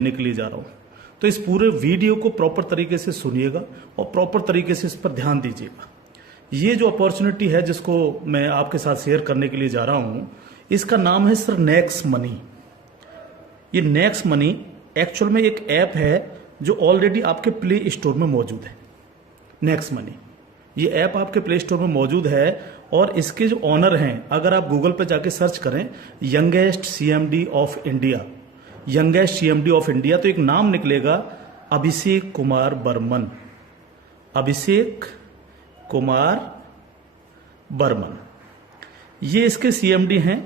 देने के लिए जा रहा हूं। तो इस पूरे वीडियो को प्रॉपर तरीके से सुनिएगा और प्रॉपर तरीके से इस पर ध्यान दीजिएगा। ये जो अपॉर्चुनिटी है जिसको मैं आपके साथ शेयर करने के लिए जा रहा हूं, इसका नाम है सर नेक्स्ट मनी। ये नेक्स्ट मनी एक्चुअल में एक ऐप है जो ऑलरेडी आपके प्ले स्टोर में मौजूद है। नेक्स्ट मनी ये ऐप आपके प्ले स्टोर में मौजूद है और इसके जो ऑनर हैं, अगर आप गूगल पे जाके सर्च करें youngest CMD of India, youngest CMD of India, तो एक नाम निकलेगा अभिषेक कुमार बर्मन। अभिषेक कुमार बर्मन ये इसके सीएमडी हैं।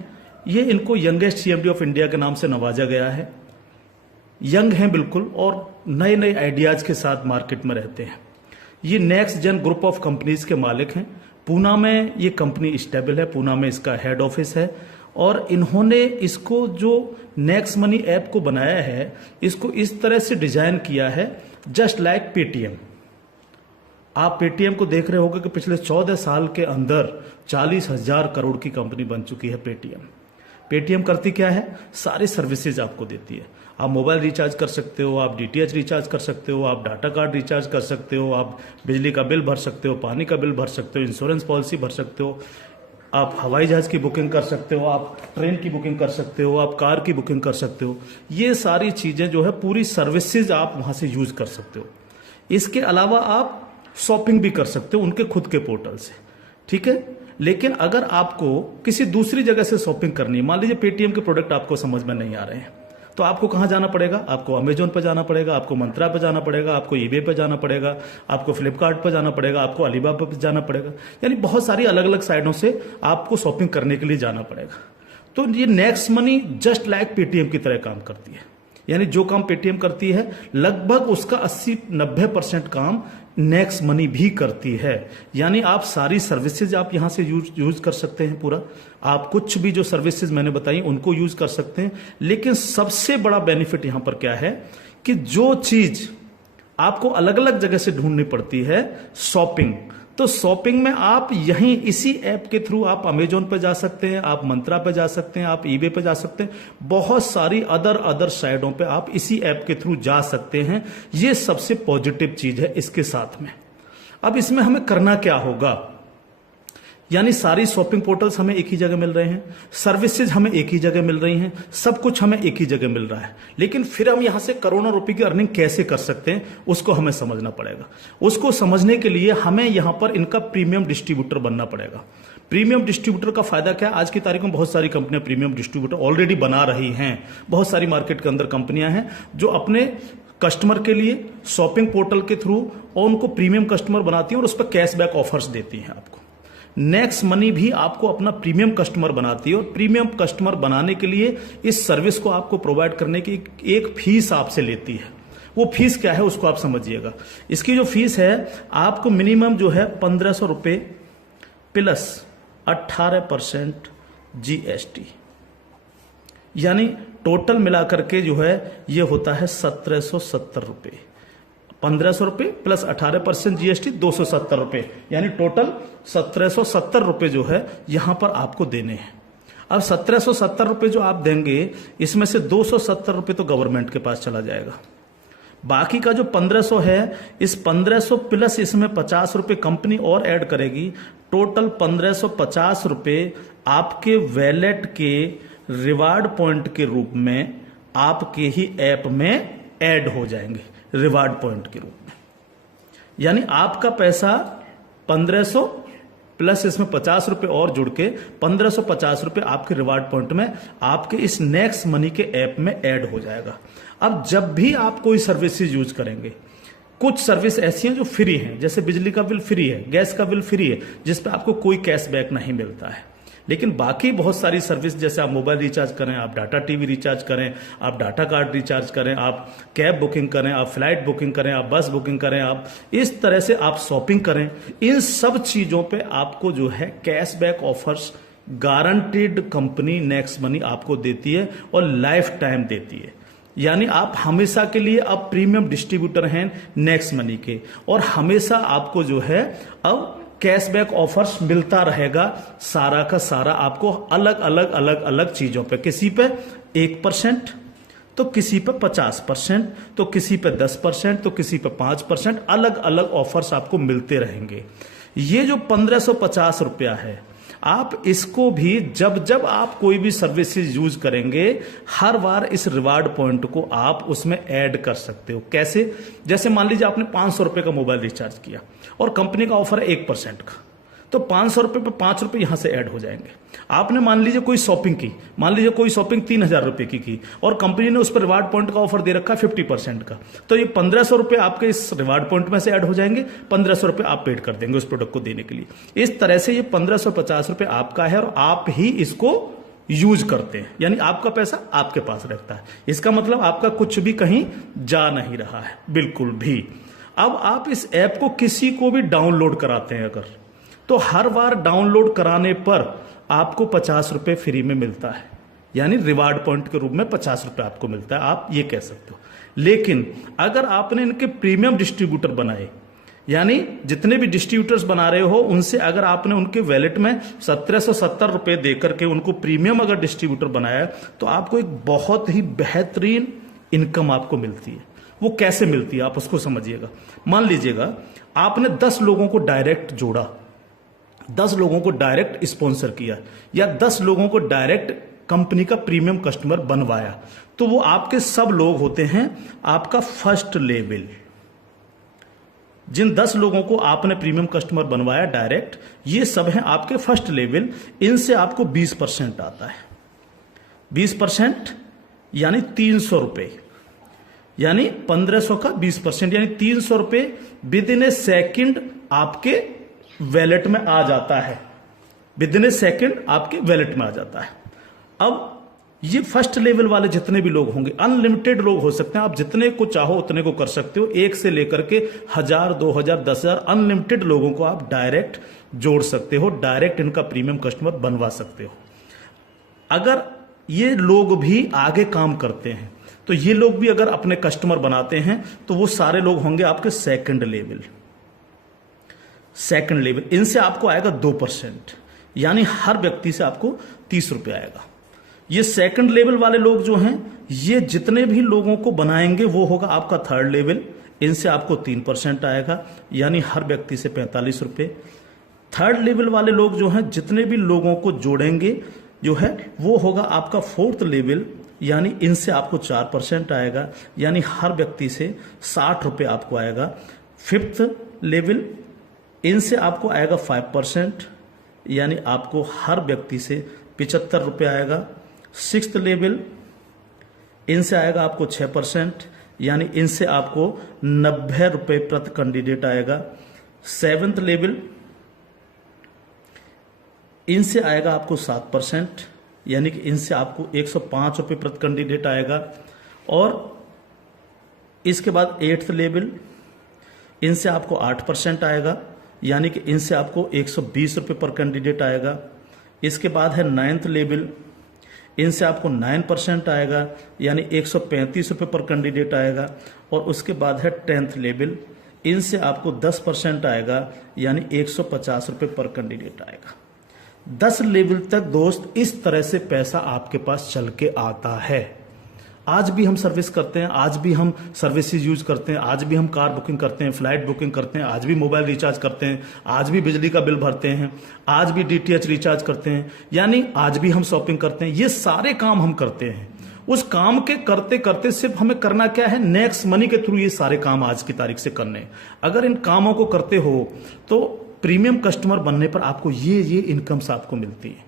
ये इनको यंगेस्ट सीएमडी ऑफ इंडिया के नाम से नवाजा गया है। यंग हैं बिल्कुल और नए नए आइडियाज के साथ मार्केट में रहते हैं। ये next gen group of companies के मालिक हैं। पूना में ये कंपनी स्टेबल है, पूना में इसका हेड ऑफिस है और इन्होंने इसको जो नेक्स्ट मनी ऐप को बनाया है, इसको इस तरह से डिजाइन किया है जस्ट लाइक पेटीएम। आप पेटीएम को देख रहे होंगे कि पिछले 14 साल के अंदर 40,000 करोड़ की कंपनी बन चुकी है पेटीएम। पेटीएम करती क्या है? सारी सर्विसेज आपको देती है। आप मोबाइल रिचार्ज कर सकते हो, आप डीटीएच रिचार्ज कर सकते हो, आप डाटा कार्ड रिचार्ज कर सकते हो, आप बिजली का बिल भर सकते हो, पानी का बिल भर सकते हो, इंश्योरेंस पॉलिसी भर सकते हो, आप हवाई जहाज की बुकिंग कर सकते हो, आप ट्रेन की बुकिंग कर सकते हो, आप कार की बुकिंग कर सकते हो। ये सारी चीजें जो है पूरी सर्विसेज आप वहां से यूज कर सकते हो। इसके अलावा आप शॉपिंग भी कर सकते हो उनके खुद के पोर्टल से, ठीक है। लेकिन अगर आपको किसी दूसरी जगह से शॉपिंग करनी है, मान लीजिए पेटीएम के प्रोडक्ट आपको समझ में नहीं आ रहे हैं, तो आपको कहां जाना पड़ेगा? आपको अमेजोन पर जाना पड़ेगा, आपको मंत्रा पर जाना पड़ेगा, आपको ईबे पर जाना पड़ेगा, आपको फ्लिपकार्ट पर जाना पड़ेगा, आपको अलीबाबा पर जाना पड़ेगा। यानी बहुत सारी अलग अलग साइटों से आपको शॉपिंग करने के लिए जाना पड़ेगा। तो ये next money just like Paytm की तरह काम करती है। यानी जो काम पेटीएम करती है लगभग उसका 80-90% काम नेक्स्ट मनी भी करती है। यानी आप सारी सर्विसेज आप यहां से यूज कर सकते हैं पूरा। आप कुछ भी जो सर्विसेज मैंने बताई उनको यूज कर सकते हैं। लेकिन सबसे बड़ा बेनिफिट यहां पर क्या है कि जो चीज आपको अलग अलग जगह से ढूंढनी पड़ती है, शॉपिंग, तो शॉपिंग में आप यहीं इसी ऐप के थ्रू आप अमेजोन पे जा सकते हैं, आप मंत्रा पे जा सकते हैं, आप ईबे पे जा सकते हैं, बहुत सारी अदर साइटों पे आप इसी ऐप के थ्रू जा सकते हैं। ये सबसे पॉजिटिव चीज है इसके साथ में। अब इसमें हमें करना क्या होगा? यानी सारी शॉपिंग पोर्टल्स हमें एक ही जगह मिल रहे हैं, सर्विसेज हमें एक ही जगह मिल रही हैं, सब कुछ हमें एक ही जगह मिल रहा है। लेकिन फिर हम यहां से करोड़ों रुपए की अर्निंग कैसे कर सकते हैं उसको हमें समझना पड़ेगा। उसको समझने के लिए हमें यहां पर इनका प्रीमियम डिस्ट्रीब्यूटर बनना पड़ेगा। प्रीमियम डिस्ट्रीब्यूटर का फायदा क्या है? आज की तारीख में बहुत सारी कंपनियां प्रीमियम डिस्ट्रीब्यूटर ऑलरेडी बना रही हैं। बहुत सारी मार्केट के अंदर कंपनियां हैं जो अपने कस्टमर के लिए शॉपिंग पोर्टल के थ्रू और उनको प्रीमियम कस्टमर बनाती हैं और उस पर कैशबैक ऑफर्स देती हैं आपको। नेक्स्ट मनी भी आपको अपना प्रीमियम कस्टमर बनाती है और प्रीमियम कस्टमर बनाने के लिए इस सर्विस को आपको प्रोवाइड करने की एक फीस आपसे लेती है। वो फीस क्या है उसको आप समझिएगा। इसकी जो फीस है आपको मिनिमम जो है 1,500 रुपए प्लस 18% जीएसटी, यानी टोटल मिलाकर के जो है ये होता है 1,770 रुपए। 1,500 रुपए प्लस 18% जीएसटी 270 रुपए, यानी टोटल 1,770 रुपए जो है यहां पर आपको देने हैं। अब 1,770 रुपए जो आप देंगे, इसमें से 270 रुपए तो गवर्नमेंट के पास चला जाएगा। बाकी का जो 1,500 है, इस 1,500 प्लस इसमें 50 रुपए कंपनी और ऐड करेगी। टोटल 1,550 रुपए आपके वैलेट के रिवार्ड पॉइंट के रूप में आपके ही ऐप में ऐड हो जाएंगे, रिवार्ड पॉइंट के रूप में। यानी आपका पैसा 1,500 प्लस इसमें 50 रुपए और जुड़ के 1,550 रुपए आपके रिवार्ड पॉइंट में आपके इस नेक्स्ट मनी के ऐप में ऐड हो जाएगा। अब जब भी आप कोई सर्विसेज यूज करेंगे, कुछ सर्विस ऐसी हैं जो फ्री हैं, जैसे बिजली का बिल फ्री है, गैस का बिल फ्री है, जिसपे आपको कोई कैशबैक नहीं मिलता है। लेकिन बाकी बहुत सारी सर्विस, जैसे आप मोबाइल रिचार्ज करें, आप डाटा टीवी रिचार्ज करें, आप डाटा कार्ड रिचार्ज करें, आप कैब बुकिंग करें, आप फ्लाइट बुकिंग करें, आप बस बुकिंग करें, आप इस तरह से आप शॉपिंग करें, इन सब चीजों पे आपको जो है cashback offers guaranteed company next money आपको देती है और लाइफ टाइम देती है। यानी आप हमेशा के लिए अब प्रीमियम डिस्ट्रीब्यूटर हैं नेक्स्ट मनी के और हमेशा आपको जो है अब कैशबैक ऑफर्स मिलता रहेगा। सारा का सारा आपको अलग अलग चीजों पे, किसी पे 1%, तो किसी पे 50%, तो किसी पे 10%, तो किसी पे 5%, अलग अलग ऑफर्स आपको मिलते रहेंगे। ये जो 1550 रुपया है, आप इसको भी जब जब आप कोई भी सर्विसेज यूज करेंगे, हर बार इस रिवार्ड पॉइंट को आप उसमें ऐड कर सकते हो। कैसे? जैसे मान लीजिए आपने 500 रुपए का मोबाइल रिचार्ज किया और कंपनी का ऑफर है 1% का, तो 500 रुपए पे 5 रुपए यहां से ऐड हो जाएंगे। आपने मान लीजिए कोई शॉपिंग की, मान लीजिए कोई शॉपिंग 3000 रुपए की और कंपनी ने उस पर रिवार्ड पॉइंट का ऑफर दे रखा है 50% का, तो ये 1500 रुपए आपके इस रिवार्ड पॉइंट में से ऐड हो जाएंगे, 1500 रुपए आप पेड कर देंगे उस प्रोडक्ट को देने के लिए। इस तरह से ये 1550 रुपए आपका है और आप ही इसको यूज करते हैं, यानी आपका पैसा आपके पास रहता है। इसका मतलब आपका कुछ भी कहीं जा नहीं रहा है, बिल्कुल भी। अब आप इस ऐप को किसी को भी डाउनलोड कराते हैं अगर, तो हर बार डाउनलोड कराने पर आपको 50 रुपए फ्री में मिलता है, यानी रिवार्ड पॉइंट के रूप में 50 रुपए आपको मिलता है, आप ये कह सकते हो। लेकिन अगर आपने इनके प्रीमियम डिस्ट्रीब्यूटर बनाए, यानी जितने भी डिस्ट्रीब्यूटर्स बना रहे हो उनसे अगर आपने उनके वैलेट में 1770 रुपए देकर के उनको प्रीमियम अगर डिस्ट्रीब्यूटर बनाया, तो आपको एक बहुत ही बेहतरीन इनकम आपको मिलती है। वो कैसे मिलती है आप उसको समझिएगा। मान लीजिएगा आपने 10 लोगों को डायरेक्ट जोड़ा, 10 लोगों को डायरेक्ट स्पॉन्सर किया, या 10 लोगों को डायरेक्ट कंपनी का प्रीमियम कस्टमर बनवाया, तो वो आपके सब लोग होते हैं आपका फर्स्ट लेवल। जिन 10 लोगों को आपने प्रीमियम कस्टमर बनवाया डायरेक्ट, ये सब हैं आपके फर्स्ट लेवल। इनसे आपको 20% आता है। 20% यानी 300 रुपए, यानी 1500 का 20%, यानी 300 रुपए विद इन ए सेकेंड आपके वैलेट में आ जाता है। विद इन ए सेकेंड आपके वैलेट में आ जाता है। अब ये फर्स्ट लेवल वाले जितने भी लोग होंगे, अनलिमिटेड लोग हो सकते हैं, आप जितने को चाहो उतने को कर सकते हो, 1 से लेकर के 1000, 2000, 10,000 अनलिमिटेड लोगों को आप डायरेक्ट जोड़ सकते हो, डायरेक्ट इनका प्रीमियम कस्टमर बनवा सकते हो। अगर ये लोग भी आगे काम करते हैं, तो ये लोग भी अगर अपने कस्टमर बनाते हैं, तो वो सारे लोग होंगे आपके सेकंड लेवल। सेकंड लेवल, इनसे आपको आएगा 2%, यानी हर व्यक्ति से आपको 30 रुपए आएगा। ये सेकंड लेवल वाले लोग जो हैं, ये जितने भी लोगों को बनाएंगे वो होगा आपका थर्ड लेवल। इनसे आपको 3% आएगा, यानी हर व्यक्ति से 45 रुपए। थर्ड लेवल वाले लोग जो हैं, जितने भी लोगों को जोड़ेंगे जो है, वो होगा आपका फोर्थ लेवल, यानी इनसे आपको 4% आएगा, यानी हर व्यक्ति से 60 रुपए आपको आएगा। फिफ्थ लेवल, इनसे आपको आएगा 5%, यानी आपको हर व्यक्ति से 75 रुपए आएगा। सिक्स्थ लेवल, इनसे आएगा आपको 6%, यानी इनसे आपको 90 रुपए प्रति कैंडिडेट आएगा। सेवेंथ लेवल, इनसे आएगा आपको 7%, यानी कि इनसे आपको 105 रुपए प्रति कैंडिडेट आएगा। और इसके बाद एट्थ लेवल, इनसे आपको 8% आएगा, यानी कि इनसे आपको 120 रुपए पर कैंडिडेट आएगा। इसके बाद है नाइन्थ लेवल, इनसे आपको 9% आएगा, यानी 135 रुपए पर कैंडिडेट आएगा। और उसके बाद है 10th लेवल, इनसे आपको 10% आएगा, यानी 150 रुपए पर कैंडिडेट आएगा। 10 लेवल तक दोस्त इस तरह से पैसा आपके पास चल के आता है। आज भी हम सर्विस करते हैं, आज भी हम सर्विसेज यूज करते हैं, आज भी हम कार बुकिंग करते हैं, फ्लाइट बुकिंग करते हैं, आज भी मोबाइल रिचार्ज करते हैं, आज भी बिजली का बिल भरते हैं, आज भी DTH रिचार्ज करते हैं, यानी आज भी हम शॉपिंग करते हैं। ये सारे काम हम करते हैं। उस काम के करते करते सिर्फ हमें करना क्या है, नेक्स्ट मनी के थ्रू ये सारे काम आज की तारीख से करने। अगर इन कामों को करते हो तो प्रीमियम कस्टमर बनने पर आपको ये इनकम्स आपको मिलती है।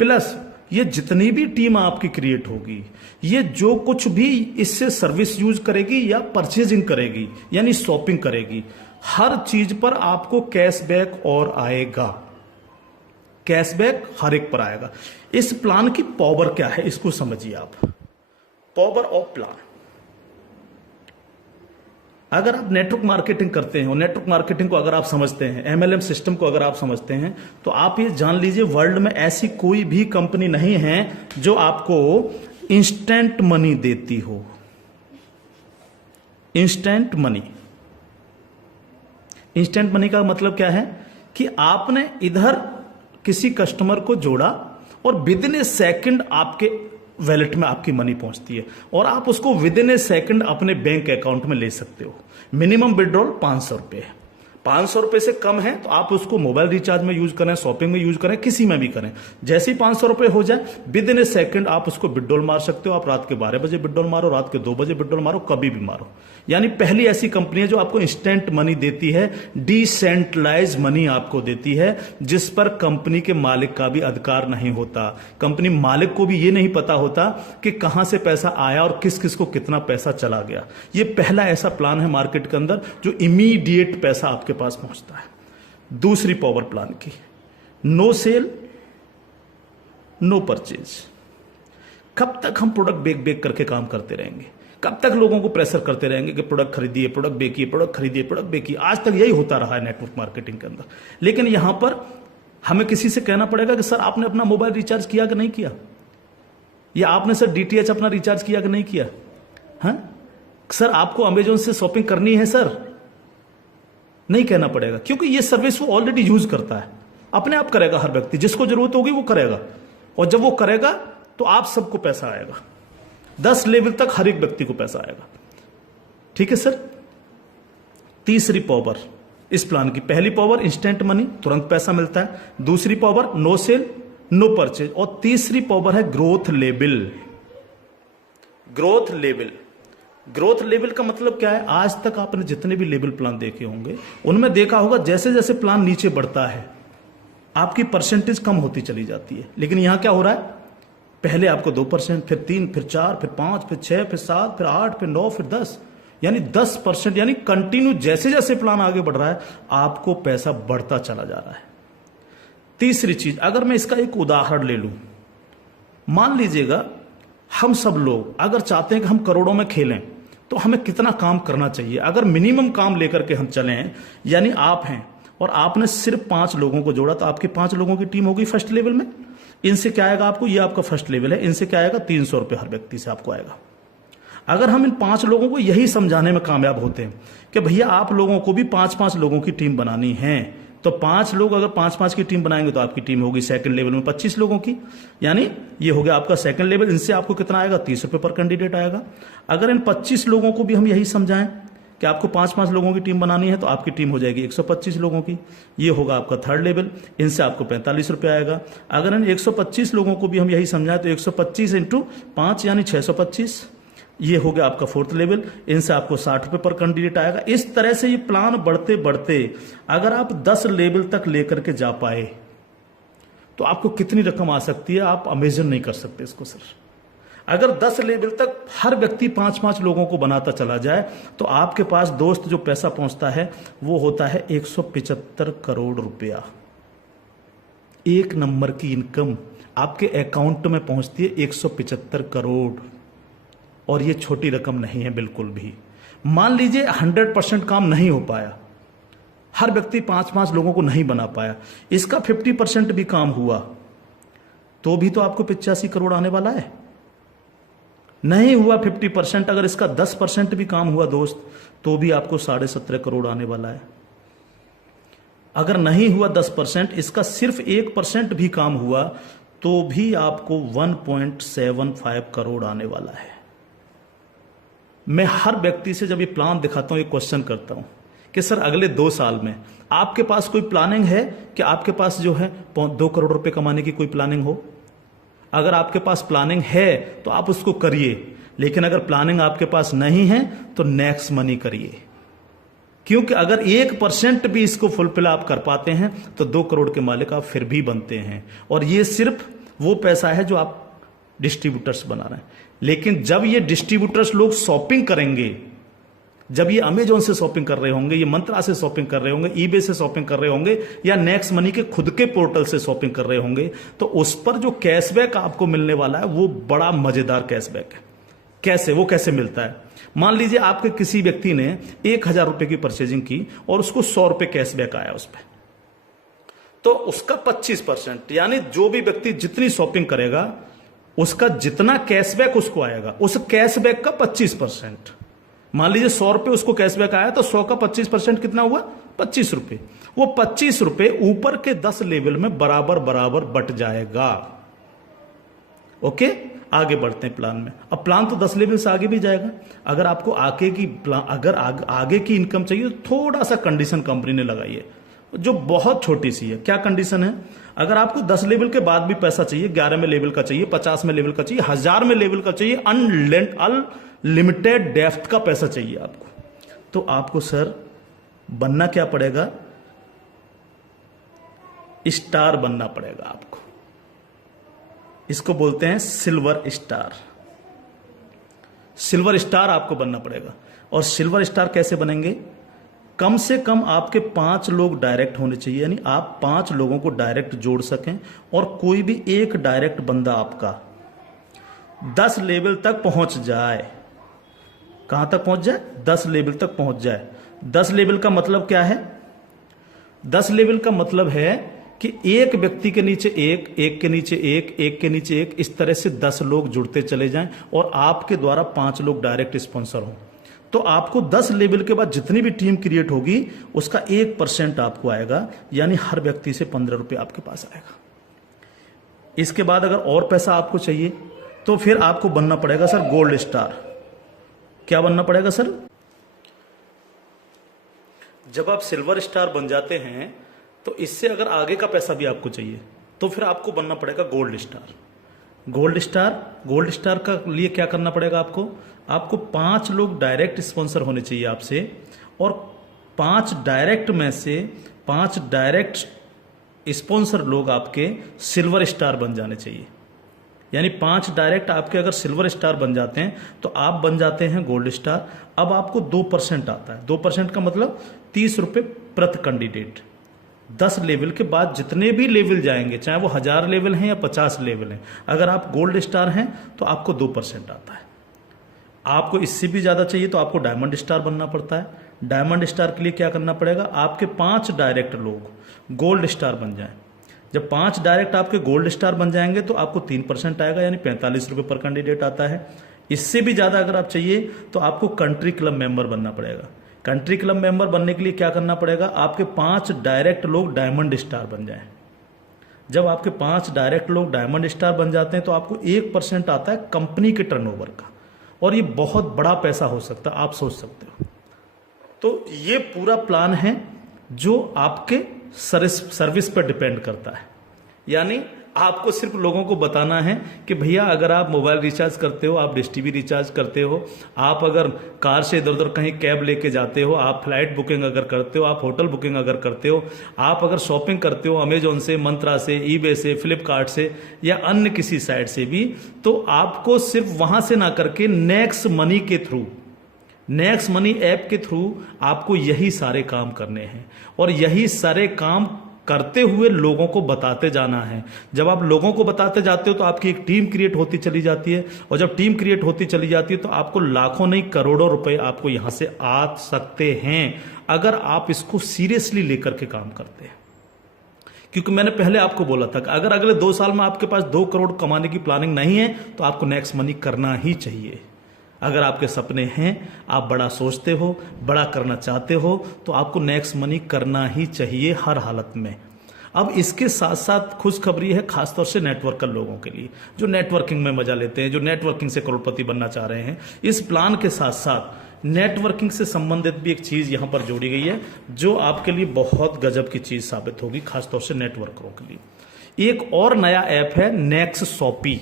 प्लस ये जितनी भी टीम आपकी क्रिएट होगी, ये जो कुछ भी इससे सर्विस यूज करेगी या परचेजिंग करेगी, यानी शॉपिंग करेगी, हर चीज पर आपको कैशबैक और आएगा। कैशबैक हर एक पर आएगा। इस प्लान की पावर क्या है, इसको समझिए आप। पावर ऑफ प्लान, अगर आप नेटवर्क मार्केटिंग करते हैं और नेटवर्क मार्केटिंग को अगर आप समझते हैं, MLM सिस्टम को अगर आप समझते हैं, तो आप ये जान लीजिए वर्ल्ड में ऐसी कोई भी कंपनी नहीं है जो आपको इंस्टेंट मनी देती हो। इंस्टेंट मनी, इंस्टेंट मनी का मतलब क्या है कि आपने इधर किसी कस्टमर को जोड़ा और विद इन ए सेकंड आपके वैलेट में आपकी मनी पहुंचती है और आप उसको विद इन ए सेकंड अपने बैंक अकाउंट में ले सकते हो। मिनिमम विड्रॉल 500 रुपये है। 500 रुपये से कम है तो आप उसको मोबाइल रिचार्ज में यूज करें, शॉपिंग में यूज करें, किसी में भी करें। जैसे ही 500 रुपये हो जाए विद इन ए सेकंड आप उसको विड्रॉल मार सकते हो। आप रात के 12 बजे विड्रॉल मारो, रात के 2 बजे विड्रॉल मारो, कभी भी मारो। यानी पहली ऐसी कंपनी है जो आपको इंस्टेंट मनी देती है, डिसेंट्रलाइज मनी आपको देती है, जिस पर कंपनी के मालिक का भी अधिकार नहीं होता। कंपनी मालिक को भी ये नहीं पता होता कि कहां से पैसा आया और किस किस को कितना पैसा चला गया। ये पहला ऐसा प्लान है मार्केट के अंदर जो इमीडिएट पैसा आपके पास पहुंचता है। दूसरी पावर प्लान की, नो सेल नो परचेज। कब तक हम प्रोडक्ट बेक बेक करके काम करते रहेंगे? कब तक लोगों को प्रेशर करते रहेंगे कि प्रोडक्ट खरीदिए, प्रोडक्ट बेकिए, प्रोडक्ट खरीदिए, प्रोडक्ट बेकिए? आज तक यही होता रहा है नेटवर्क मार्केटिंग के अंदर। लेकिन यहां पर हमें किसी से कहना पड़ेगा कि सर आपने अपना मोबाइल रिचार्ज किया कि नहीं किया, या आपने सर डीटीएच अपना रिचार्ज किया कि नहीं किया? हाँ सर आपको अमेजोन से शॉपिंग करनी है सर, नहीं कहना पड़ेगा, क्योंकि ये सर्विस वो ऑलरेडी यूज करता है। अपने आप करेगा, हर व्यक्ति जिसको जरूरत होगी वो करेगा, और जब वो करेगा तो आप सबको पैसा आएगा। 10 लेवल तक हर एक व्यक्ति को पैसा आएगा। ठीक है सर। तीसरी पावर इस प्लान की, पहली पावर इंस्टेंट मनी, तुरंत पैसा मिलता है। दूसरी power no sell no purchase, और तीसरी पावर है growth level. Growth level, growth level का मतलब क्या है? आज तक आपने जितने भी लेवल प्लान देखे होंगे उनमें देखा होगा जैसे जैसे प्लान नीचे बढ़ता है आपकी परसेंटेज कम होती चली जाती है। लेकिन यहां क्या हो रहा है? पहले आपको 2%, फिर 3, फिर 4, फिर 5, फिर 6, फिर 7, फिर 8, फिर 9, फिर 10, यानी 10%, यानी कंटिन्यू जैसे जैसे प्लान आगे बढ़ रहा है आपको पैसा बढ़ता चला जा रहा है। तीसरी चीज, अगर मैं इसका एक उदाहरण ले लूं, मान लीजिएगा हम सब लोग अगर चाहते हैं कि हम करोड़ों में खेलें तो हमें कितना काम करना चाहिए? अगर मिनिमम काम लेकर के हम चलें, यानी आप हैं और आपने सिर्फ 5 लोगों को जोड़ा तो आपकी 5 लोगों की टीम होगी फर्स्ट लेवल में। इनसे क्या आएगा आपको? ये आपका फर्स्ट लेवल है। इनसे क्या आएगा? 300 रुपये हर व्यक्ति से आपको आएगा। अगर हम इन 5 लोगों को यही समझाने में कामयाब होते हैं कि भैया आप लोगों को भी 5-5 लोगों की टीम बनानी है, तो 5 लोग अगर 5-5 की टीम बनाएंगे तो आपकी टीम होगी सेकंड लेवल में 25 लोगों की, यानी ये हो गया आपका सेकंड लेवल। इनसे आपको कितना आएगा? 30 रुपये पर कैंडिडेट आएगा। अगर इन 25 लोगों को भी हम यही समझाएं कि आपको 5-5 लोगों की टीम बनानी है तो आपकी टीम हो जाएगी 125 लोगों की, ये होगा आपका थर्ड लेवल। इनसे आपको 45 रुपये आएगा। अगर इन 125 लोगों को भी हम यही समझाएं तो 125 × 5 यानी 625, ये हो गया आपका फोर्थ लेवल। इनसे आपको 60 रुपये पर कैंडिडेट आएगा। इस तरह से ये प्लान बढ़ते बढ़ते अगर आप 10 लेवल तक लेकर के जा पाए तो आपको कितनी रकम आ सकती है आप इमेजिन नहीं कर सकते इसको सर। अगर 10 लेवल तक हर व्यक्ति 5-5 लोगों को बनाता चला जाए तो आपके पास दोस्त जो पैसा पहुंचता है वो होता है 175 करोड़ रुपया। एक नंबर की इनकम आपके अकाउंट में पहुंचती है 175 करोड़, और ये छोटी रकम नहीं है बिल्कुल भी। मान लीजिए 100% काम नहीं हो पाया, हर व्यक्ति 5-5 लोगों को नहीं बना पाया, इसका 50% भी काम हुआ तो भी तो आपको 85 करोड़ आने वाला है। नहीं हुआ 50%, अगर इसका 10% भी काम हुआ दोस्त तो भी आपको 17.5 करोड़ आने वाला है। अगर नहीं हुआ 10%, इसका सिर्फ 1% भी काम हुआ तो भी आपको 1.75 करोड़ आने वाला है। मैं हर व्यक्ति से जब ये प्लान दिखाता हूं एक क्वेश्चन करता हूं कि सर अगले 2 साल में आपके पास कोई प्लानिंग है कि आपके पास जो है 2 करोड़ रुपए कमाने की कोई प्लानिंग हो? अगर आपके पास प्लानिंग है तो आप उसको करिए, लेकिन अगर प्लानिंग आपके पास नहीं है तो नेक्स्ट मनी करिए, क्योंकि अगर 1% भी इसको फुलफिल आप कर पाते हैं तो 2 करोड़ के मालिक आप फिर भी बनते हैं। और ये सिर्फ वो पैसा है जो आप डिस्ट्रीब्यूटर्स बना रहे हैं। लेकिन जब ये डिस्ट्रीब्यूटर्स लोग शॉपिंग करेंगे, जब ये अमेजोन से शॉपिंग कर रहे होंगे, ये मंत्रा से शॉपिंग कर रहे होंगे, ईबे से शॉपिंग कर रहे होंगे, या नेक्स्ट मनी के खुद के पोर्टल से शॉपिंग कर रहे होंगे, तो उस पर जो कैशबैक आपको मिलने वाला है वो बड़ा मजेदार कैशबैक है। कैसे? वो कैसे मिलता है? मान लीजिए आपके किसी व्यक्ति ने 1000 रुपए की परचेजिंग की और उसको 100 रुपए कैशबैक आया उस पर, तो उसका 25%, यानी जो भी व्यक्ति जितनी शॉपिंग करेगा उसका जितना कैशबैक उसको आएगा, उस कैशबैक का 25%। मान लीजिए 100 रुपए उसको कैशबैक आया तो 100 का 25% कितना हुआ? 25 रुपए। वो 25 रुपए ऊपर के 10 लेवल में बराबर बराबर बट जाएगा। ओके, आगे बढ़ते हैं प्लान में। अब प्लान तो 10 लेवल से आगे भी जाएगा। अगर आपको आगे की इनकम चाहिए तो थोड़ा सा कंडीशन कंपनी ने लगाई है जो बहुत छोटी सी है। क्या कंडीशन है? अगर आपको 10 लेवल के बाद भी पैसा चाहिए, 11 में लेवल का चाहिए, 50 में लेवल का चाहिए, 1000 में लेवल का चाहिए, अनलिमिटेड डेप्थ का पैसा चाहिए आपको, तो आपको सर बनना क्या पड़ेगा? स्टार बनना पड़ेगा आपको। इसको बोलते हैं सिल्वर स्टार। सिल्वर स्टार आपको बनना पड़ेगा। और सिल्वर स्टार कैसे बनेंगे? कम से कम आपके 5 लोग डायरेक्ट होने चाहिए, यानी आप 5 लोगों को डायरेक्ट जोड़ सकें और कोई भी एक डायरेक्ट बंदा आपका 10 लेवल तक पहुंच जाए। कहां तक पहुंच जाए? 10 लेवल तक पहुंच जाए। 10 लेवल का मतलब क्या है? 10 लेवल का मतलब है कि एक व्यक्ति के नीचे एक, एक के नीचे एक, एक के नीचे एक, इस तरह से 10 लोग जुड़ते चले जाएं और आपके द्वारा 5 लोग डायरेक्ट स्पॉन्सर हों। तो आपको 10 लेवल के बाद जितनी भी टीम क्रिएट होगी उसका 1% आपको आएगा, यानी हर व्यक्ति से 15 रुपये आपके पास आएगा। इसके बाद अगर और पैसा आपको चाहिए तो फिर आपको बनना पड़ेगा सर गोल्ड स्टार। क्या बनना पड़ेगा सर? जब आप सिल्वर स्टार बन जाते हैं तो इससे अगर आगे का पैसा भी आपको चाहिए तो फिर आपको बनना पड़ेगा गोल्ड स्टार। गोल्ड स्टार का लिए क्या करना पड़ेगा आपको 5 लोग डायरेक्ट स्पॉन्सर होने चाहिए आपसे, और 5 डायरेक्ट में से 5 डायरेक्ट स्पॉन्सर लोग आपके सिल्वर स्टार बन जाने चाहिए। यानी 5 डायरेक्ट आपके अगर सिल्वर स्टार बन जाते हैं तो आप बन जाते हैं गोल्ड स्टार। अब आपको 2% आता है। 2% का मतलब 30 रुपये प्रति कैंडिडेट। 10 लेवल के बाद जितने भी लेवल जाएंगे, चाहे वो 1000 लेवल हैं या 50 लेवल हैं, अगर आप गोल्ड स्टार हैं तो आपको 2% आता है। आपको इससे भी ज्यादा चाहिए तो आपको डायमंड स्टार बनना पड़ता है। डायमंड स्टार के लिए क्या करना पड़ेगा? आपके 5 डायरेक्ट लोग गोल्ड स्टार बन जाएं। जब 5 डायरेक्ट आपके गोल्ड स्टार बन जाएंगे तो आपको 3% आएगा, यानी 45 रुपये पर कैंडिडेट आता है। इससे भी ज्यादा अगर आप चाहिए तो आपको कंट्री क्लब मेंबर बनना पड़ेगा। कंट्री क्लब मेंबर बनने के लिए क्या करना पड़ेगा? आपके 5 डायरेक्ट लोग डायमंड स्टार बन जाएं। जब आपके 5 डायरेक्ट लोग डायमंड स्टार बन जाते हैं तो आपको 1% आता है कंपनी के टर्नओवर का, और ये बहुत बड़ा पैसा हो सकता है, आप सोच सकते हो। तो ये पूरा प्लान है जो आपके सर्विस पर डिपेंड करता है। यानी आपको सिर्फ लोगों को बताना है कि भैया अगर आप मोबाइल रिचार्ज करते हो, आप डिश टीवी रिचार्ज करते हो, आप अगर कार से इधर उधर कहीं कैब लेके जाते हो, आप फ्लाइट बुकिंग अगर करते हो, आप होटल बुकिंग अगर करते हो, आप अगर शॉपिंग करते हो अमेजोन से, मंत्रा से, ईबे से, फ्लिपकार्ट से या अन्य किसी साइट से भी, तो आपको सिर्फ वहां से ना करके नेक्स्ट मनी के थ्रू, नेक्स्ट मनी ऐप के थ्रू आपको यही सारे काम करने हैं और यही सारे काम करते हुए लोगों को बताते जाना है। जब आप लोगों को बताते जाते हो तो आपकी एक टीम क्रिएट होती चली जाती है, और जब टीम क्रिएट होती चली जाती है तो आपको लाखों नहीं करोड़ों रुपए आपको यहां से आ सकते हैं अगर आप इसको सीरियसली लेकर के काम करते हैं। क्योंकि मैंने पहले आपको बोला था कि अगर अगले 2 साल में आपके पास 2 करोड़ कमाने की प्लानिंग नहीं है तो आपको नेक्स्ट मनी करना ही चाहिए। अगर आपके सपने हैं, आप बड़ा सोचते हो, बड़ा करना चाहते हो, तो आपको नेक्स्ट मनी करना ही चाहिए हर हालत में। अब इसके साथ साथ खुशखबरी है खासतौर से नेटवर्कर लोगों के लिए जो नेटवर्किंग में मजा लेते हैं, जो नेटवर्किंग से करोड़पति बनना चाह रहे हैं। इस प्लान के साथ साथ नेटवर्किंग से संबंधित भी एक चीज यहां पर जोड़ी गई है जो आपके लिए बहुत गजब की चीज साबित होगी, खासतौर से नेटवर्करों के लिए। एक और नया ऐप है Next Shoppy.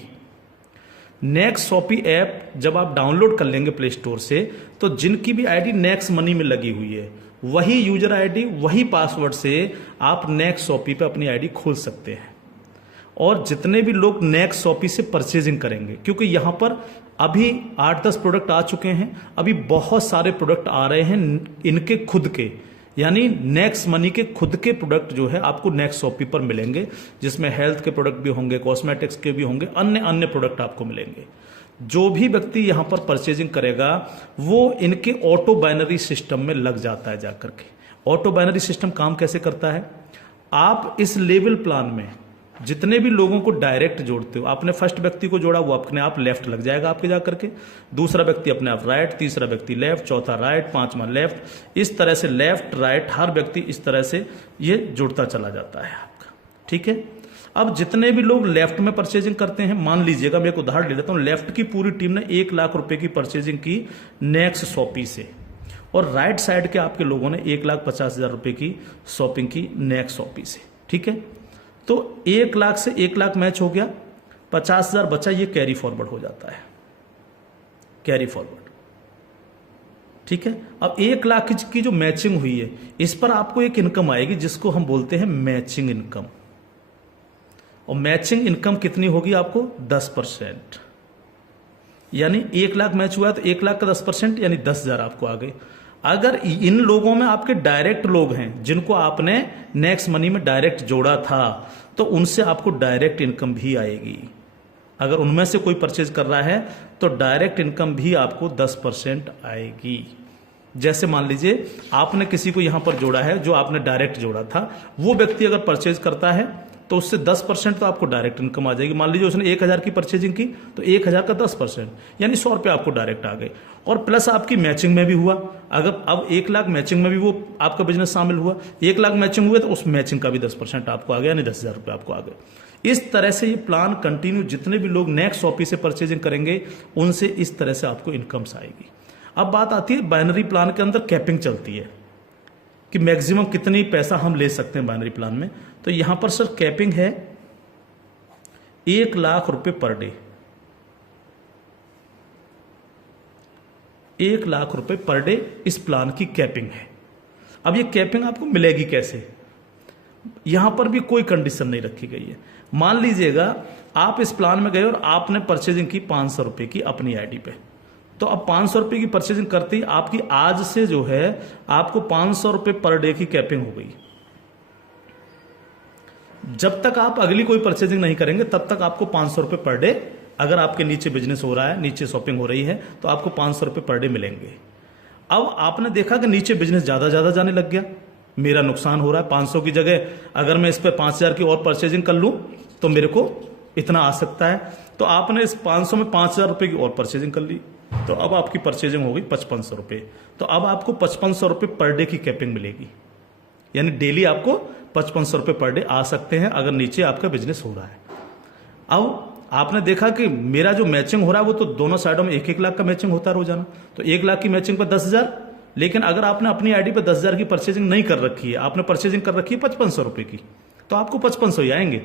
Next Shoppy app जब आप डाउनलोड कर लेंगे प्ले स्टोर से, तो जिनकी भी आईडी नेक्स्ट मनी में लगी हुई है वही यूजर आईडी, वही पासवर्ड से आप नेक्स्ट शॉपी पे अपनी आईडी खोल सकते हैं। और जितने भी लोग नेक्स्ट शॉपी से परचेजिंग करेंगे, क्योंकि यहां पर अभी 8-10 प्रोडक्ट आ चुके हैं, अभी बहुत सारे प्रोडक्ट आ रहे हैं इनके खुद के, यानी नेक्स्ट मनी के खुद के प्रोडक्ट जो है आपको नेक्स्ट शॉपी पर मिलेंगे, जिसमें हेल्थ के प्रोडक्ट भी होंगे, कॉस्मेटिक्स के भी होंगे, अन्य अन्य प्रोडक्ट आपको मिलेंगे। जो भी व्यक्ति यहां पर परचेजिंग करेगा वो इनके ऑटो बाइनरी सिस्टम में लग जाता है जाकर के। ऑटो बाइनरी सिस्टम काम कैसे करता है? आप इस लेवल प्लान में जितने भी लोगों को डायरेक्ट जोड़ते हो, आपने फर्स्ट व्यक्ति को जोड़ा वो अपने आप लेफ्ट लग जाएगा आपके जाकर के, दूसरा व्यक्ति अपने आप राइट, तीसरा व्यक्ति लेफ्ट, चौथा राइट, पांचवा लेफ्ट, इस तरह से लेफ्ट राइट हर व्यक्ति इस तरह से ये जुड़ता चला जाता है आपका। ठीक है। अब जितने भी लोग लेफ्ट में परचेजिंग करते हैं, मान लीजिएगा मैं एक उदाहरण ले लेता हूं, लेफ्ट की पूरी टीम ने 1 लाख रुपए की परचेजिंग की नेक्स्ट शॉपी से, और राइट साइड के आपके लोगों ने 1,50,000 रुपए की शॉपिंग की नेक्स्ट शॉपी से। ठीक है, तो 1 लाख से 1 लाख मैच हो गया, 50,000 बचा, ये कैरी फॉरवर्ड हो जाता है, कैरी फॉरवर्ड। ठीक है, अब 1 लाख की जो मैचिंग हुई है, इस पर आपको एक इनकम आएगी जिसको हम बोलते हैं मैचिंग इनकम। और मैचिंग इनकम कितनी होगी आपको? 10%। यानी 1 लाख मैच हुआ है तो 1 लाख का 10% यानी 10,000 आपको आ गए। अगर इन लोगों में आपके डायरेक्ट लोग हैं जिनको आपने नेक्स्ट मनी में डायरेक्ट जोड़ा था, तो उनसे आपको डायरेक्ट इनकम भी आएगी। अगर उनमें से कोई परचेज कर रहा है तो डायरेक्ट इनकम भी आपको 10% आएगी। जैसे मान लीजिए आपने किसी को यहां पर जोड़ा है, जो आपने डायरेक्ट जोड़ा था, वो व्यक्ति अगर परचेज करता है तो उससे 10% तो आपको डायरेक्ट इनकम आ जाएगी। मान लीजिए उसने 1,000 की परचेजिंग की तो 1,000 का 10% यानी 100 रुपये आपको डायरेक्ट आ गए। और प्लस आपकी मैचिंग में भी हुआ, अगर अब 1 लाख मैचिंग में भी वो आपका बिजनेस शामिल हुआ, 1 लाख मैचिंग हुए तो उस मैचिंग का भी 10% आपको आ गया, यानी 10,000 रुपये आपको आ गए। इस तरह से ये प्लान कंटिन्यू, जितने भी लोग नेक्स्ट शॉपी से परचेजिंग करेंगे उनसे इस तरह से आपको इनकम्स आएगी। अब बात आती है बाइनरी प्लान के अंदर कैपिंग चलती है कि मैक्सिमम कितनी पैसा हम ले सकते हैं बाइनरी प्लान में। तो यहां पर सर कैपिंग है 1 लाख रुपए पर डे, 1 लाख रुपए पर डे इस प्लान की कैपिंग है। अब ये कैपिंग आपको मिलेगी कैसे? यहां पर भी कोई कंडीशन नहीं रखी गई है। मान लीजिएगा आप इस प्लान में गए और आपने परचेजिंग की 500 रुपए की अपनी आईडी पे, तो अब 500 रुपए की परचेजिंग करते ही आपकी आज से जो है आपको 500 रुपए पर डे की कैपिंग हो गई। जब तक आप अगली कोई परचेजिंग नहीं करेंगे तब तक आपको 500 रुपए पर डे, अगर आपके नीचे बिजनेस हो रहा है, नीचे शॉपिंग हो रही है, तो आपको 500 रुपए पर डे मिलेंगे। अब आपने देखा कि नीचे बिजनेस ज्यादा जाने लग गया, मेरा नुकसान हो रहा है, 500 की जगह अगर मैं इस पर 5,000 की और परचेजिंग कर लूं तो मेरे को इतना आ सकता है। तो आपने इस 500 में 5,000 रुपए की और परचेजिंग कर ली, तो अब आपकी परचेजिंग हो गई 5500 रुपए। तो अब आपको 5500 रुपए पर डे की कैपिंग मिलेगी, यानी डेली आपको 5500 रुपए पर डे आ सकते हैं अगर नीचे आपका बिजनेस हो रहा है। अब आपने देखा कि मेरा जो मैचिंग हो रहा है वो तो दोनों साइडों में 1-1 लाख का मैचिंग होता है रोजाना, तो 1 लाख की मैचिंग पर 10,000। लेकिन अगर आपने अपनी आईडी पर 10,000 की परचेजिंग नहीं कर रखी है, आपने परचेजिंग कर रखी है 5500 रुपए की, तो आपको 5500 ही आएंगे,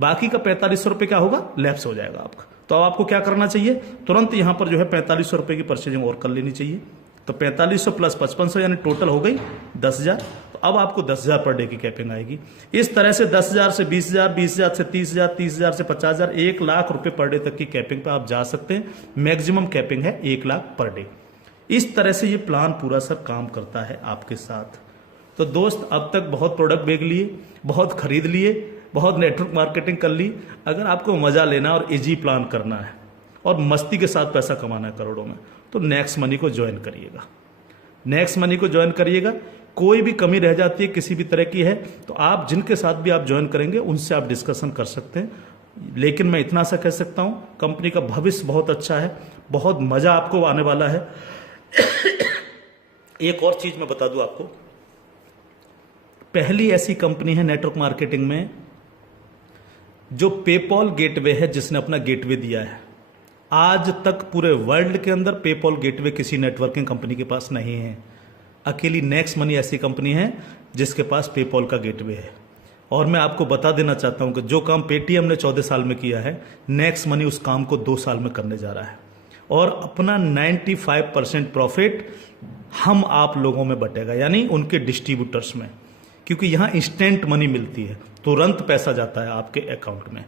बाकी का 4500 रुपए क्या होगा? लैप्स हो जाएगा आपका। तो अब आपको क्या करना चाहिए? तुरंत यहां पर जो है 4500 रुपए की परचेजिंग और कर लेनी चाहिए। तो 4500 प्लस 5500 यानी टोटल हो गई 10,000। तो अब आपको 10,000 पर डे की कैपिंग आएगी। इस तरह से 10,000 से 20,000, 20,000 से 30,000, 30,000 से 50,000, 1 लाख रुपए पर डे तक की कैपिंग पे आप जा सकते हैं। मैक्सिमम कैपिंग है 1 लाख पर डे। इस तरह से ये प्लान पूरा सर काम करता है आपके साथ। तो दोस्त, अब तक बहुत प्रोडक्ट बेच लिए, बहुत खरीद लिए, बहुत नेटवर्क मार्केटिंग कर ली। अगर आपको मजा लेना और इजी प्लान करना है और मस्ती के साथ पैसा कमाना है करोड़ों में, तो नेक्स्ट मनी को ज्वाइन करिएगा। नेक्स्ट मनी को ज्वाइन करिएगा। कोई भी कमी रह जाती है किसी भी तरह की है तो आप जिनके साथ भी आप ज्वाइन करेंगे उनसे आप डिस्कशन कर सकते हैं। लेकिन मैं इतना सा कह सकता हूं, कंपनी का भविष्य बहुत अच्छा है, बहुत मजा आपको आने वाला है। एक और चीज मैं बता दूं आपको, पहली ऐसी कंपनी है नेटवर्क मार्केटिंग में जो पेपॉल गेटवे है, जिसने अपना गेटवे दिया है। आज तक पूरे वर्ल्ड के अंदर पेपॉल गेटवे किसी नेटवर्किंग कंपनी के पास नहीं है। अकेली नेक्स्ट मनी ऐसी कंपनी है जिसके पास पेपॉल का गेटवे है। और मैं आपको बता देना चाहता हूं कि जो काम पेटीएम ने 14 साल में किया है, नेक्स्ट मनी उस काम को 2 साल में करने जा रहा है। और अपना 95% प्रॉफिट हम आप लोगों में बटेगा, यानी उनके डिस्ट्रीब्यूटर्स में, क्योंकि यहां इंस्टेंट मनी मिलती है, तुरंत पैसा जाता है आपके अकाउंट में,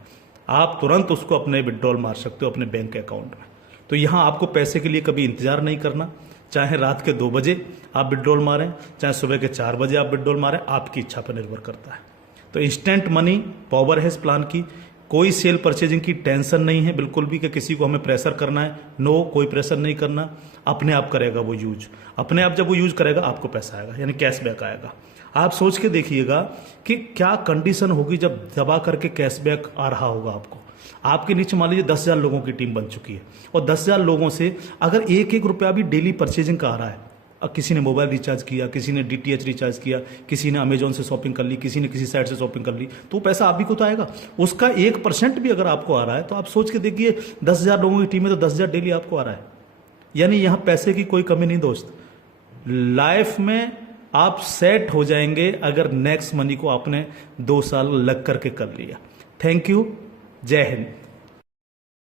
आप तुरंत उसको अपने विड्रॉल मार सकते हो अपने बैंक अकाउंट में। तो यहां आपको पैसे के लिए कभी इंतजार नहीं करना, चाहे रात के 2 बजे आप विड्रॉल मारें, चाहे सुबह के 4 बजे आप विड्रॉल मारें, आपकी इच्छा पर निर्भर करता है। तो इंस्टेंट मनी पावर है इस प्लान की। कोई सेल परचेजिंग की टेंशन नहीं है बिल्कुल भी कि किसी को हमें प्रेशर करना है। नो, कोई प्रेशर नहीं करना, अपने आप करेगा वो यूज। अपने आप जब वो यूज करेगा आपको पैसा आएगा, यानी कैशबैक आएगा। आप सोच के देखिएगा कि क्या कंडीशन होगी जब दबा करके कैशबैक आ रहा होगा आपको। आपके नीचे मान लीजिए 10,000 लोगों की टीम बन चुकी है और 10,000 लोगों से अगर 1-1 रुपया भी डेली परचेजिंग का आ रहा है किसी ने मोबाइल रिचार्ज किया, किसी ने डीटीएच रिचार्ज किया, किसी ने अमेजोन से शॉपिंग कर ली, किसी ने किसी साइट से शॉपिंग कर ली, तो वो पैसा आप भी को तो आएगा। उसका 1% भी अगर आपको आ रहा है तो आप सोच के देखिए 10,000 लोगों की टीम में तो 10,000 डेली आपको आ रहा है। यानी यहाँ पैसे की कोई कमी नहीं दोस्त। लाइफ में आप सेट हो जाएंगे अगर नेक्स्ट मनी को आपने 2 साल लग करके कर लिया। Thank you. जय हिंद।